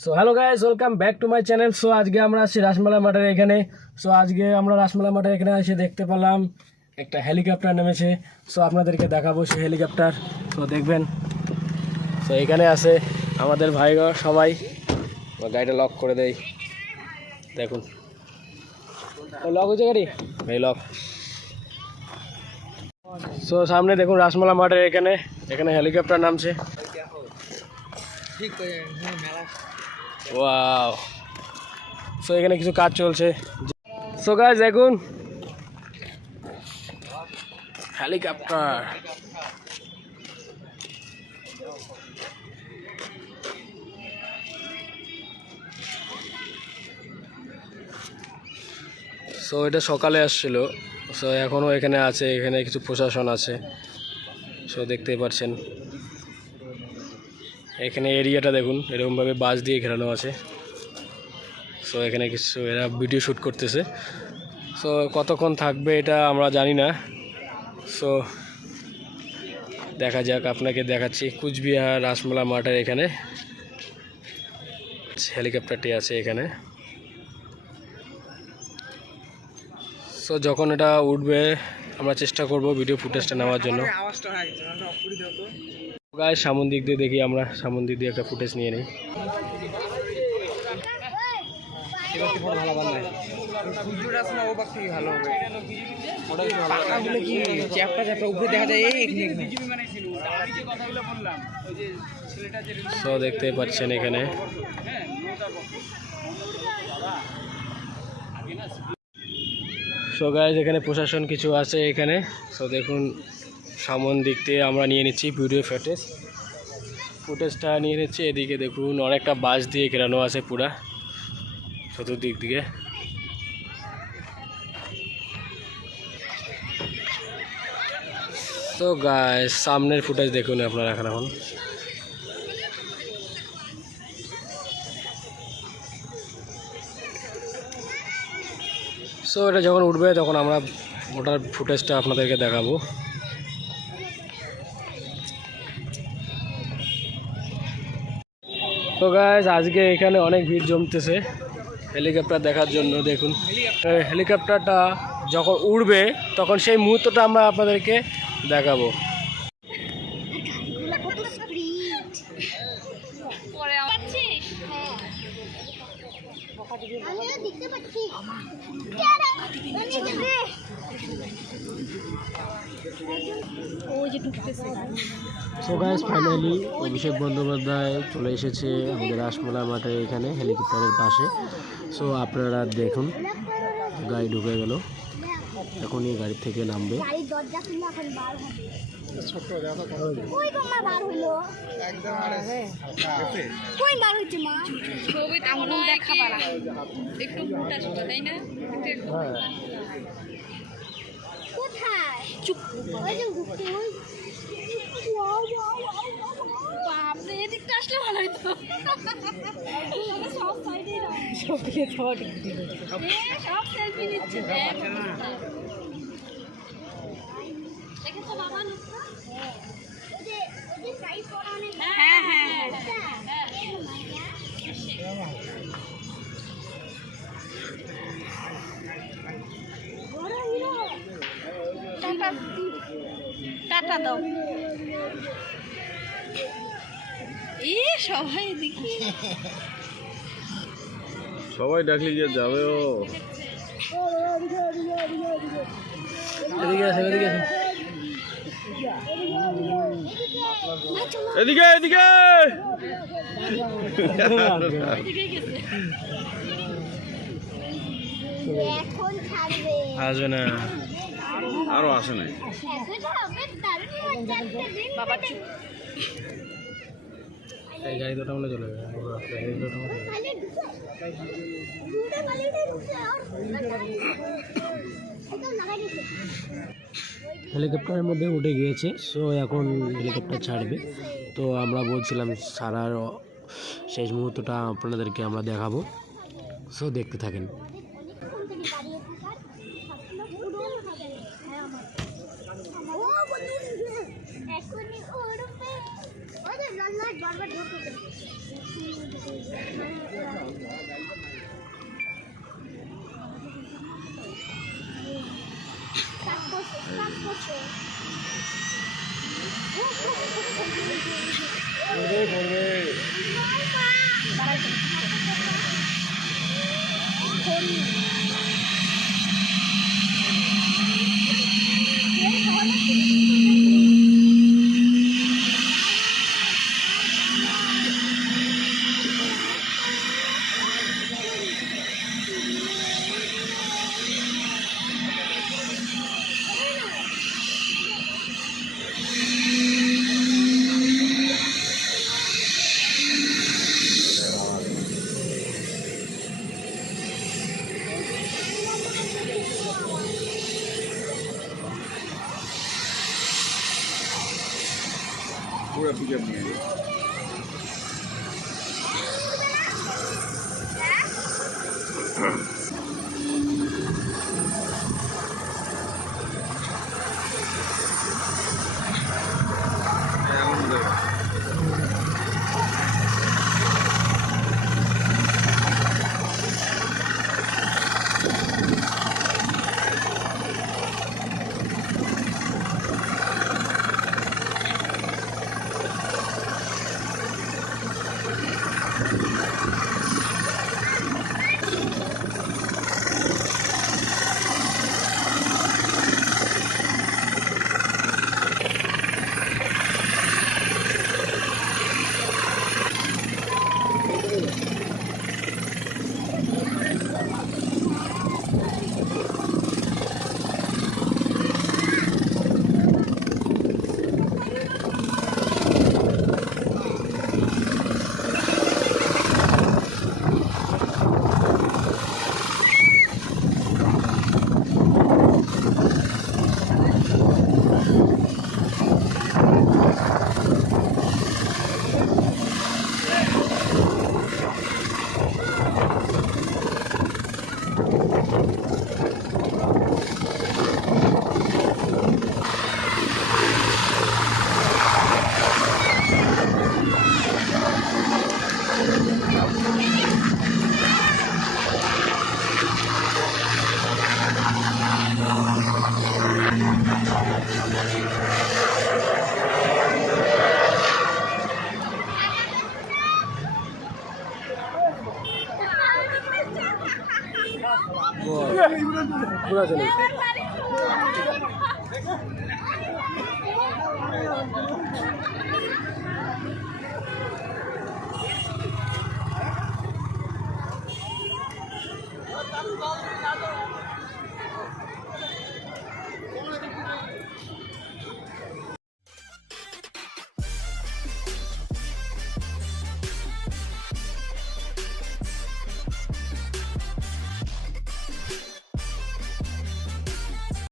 So hello guys, welcome back to my channel. So আজকে আমরা আছি রাসমেলা মাঠের এখানে। সো আজকে আমরা রাসমেলা মাঠের এখানে এসে দেখতে পেলাম একটা হেলিকপ্টার নেমেছে। সো আপনাদেরকে দেখাবো সেই হেলিকপ্টার। সো দেখবেন। সো এখানে আছে আমাদের ভাইগা সবাই। গাড়িটা লক করে দেই, দেখুন লক হয়েছে গাড়ি, এই লক। সো সামনে দেখুন রাসমেলা মাঠের এখানে এখানে হেলিকপ্টার নামছে। ওয়াও। সো এখানে কিছু কাজ চলছে। সো গাইস দেখুন হেলিকপ্টার। সো এটা সকালে আসছিল। সো এখনও এখানে আছে, এখানে কিছু প্রশাসন আছে। সো দেখতেই পাচ্ছেন এখানে এরিয়াটা দেখুন, এরকমভাবে বাস দিয়ে ঘেরানো আছে। সো এখানে কিছু এরা ভিডিও শ্যুট করতেছে। সো কতক্ষণ থাকবে এটা আমরা জানি না। সো দেখা যাক, আপনাকে দেখাচ্ছি কুচবিহার রাসমেলা মাঠের এখানে হেলিকপ্টারটি আছে এখানে। সো যখন এটা উঠবে আমরা চেষ্টা করব ভিডিও ফুটেজটা নেওয়ার জন্য। গায়ে সামন দিক দিয়ে দেখি, আমরা সামন দিক দিয়ে একটা ফুটেজ নিয়ে নিই। সো দেখতে পাচ্ছেন এখানে সো গাইস এখানে প্রশাসন কিছু আছে এখানে। সো দেখুন সামন দিক দিয়ে আমরা নিয়ে নিচ্ছি ভিডিও ফুটেজটা নিয়ে নিচ্ছি। এদিকে দেখুন অনেকটা বাস দিয়ে ঘেরানো আছে পুরা চতুর্দিক দিকে। তো গাইস সামনের ফুটেজ দেখুন আপনারা এখন। সো এটা যখন উঠবে তখন আমরা ওটার ফুটেজটা আপনাদেরকে দেখাবো। তো গাইস আজকে এখানে অনেক ভিড় জমতেছে হেলিকপ্টার দেখার জন্য। দেখুন হেলিকপ্টারটা যখন উড়বে তখন সেই মুহূর্তটা আমরা আপনাদেরকে দেখাবো। So guys finally Abhishek Bandyopadhyay চলে এসেছে আমাদের রাসমেলা মাঠের এখানে হেলিকপ্টারের পাশে। সো আপনারা দেখুন গাড়ি ঢুকে গেল, এখনই গাড়ি থেকে নামবে। এদিকটা আসলে ভালো হইতো। সব সেলফি নিচ্ছে। হ্যাঁ হ্যাঁ টাটা দাও। সবাই দেখি, সবাই ডাকলে গিয়ে যাবে। ও এদিকে আছে, এদিকে আছে, এদিকে এদিকে আসবে না, আরো আসে নাই। এই গাড়ি দুটো মনে চলে যাবে। হেলিকপ্টারের মধ্যে উঠে গিয়েছে। সো এখন হেলিকপ্টার ছাড়বে। তো আমরা বলছিলাম ছাড়ার শেষ মুহূর্তটা আপনাদেরকে আমরা দেখাবো। সো দেখতে থাকেন। পড়বে পড়বে। পুরো পিক আপ নিয়ে যাবে। এখন দেখ। পুরা চলে গেছে।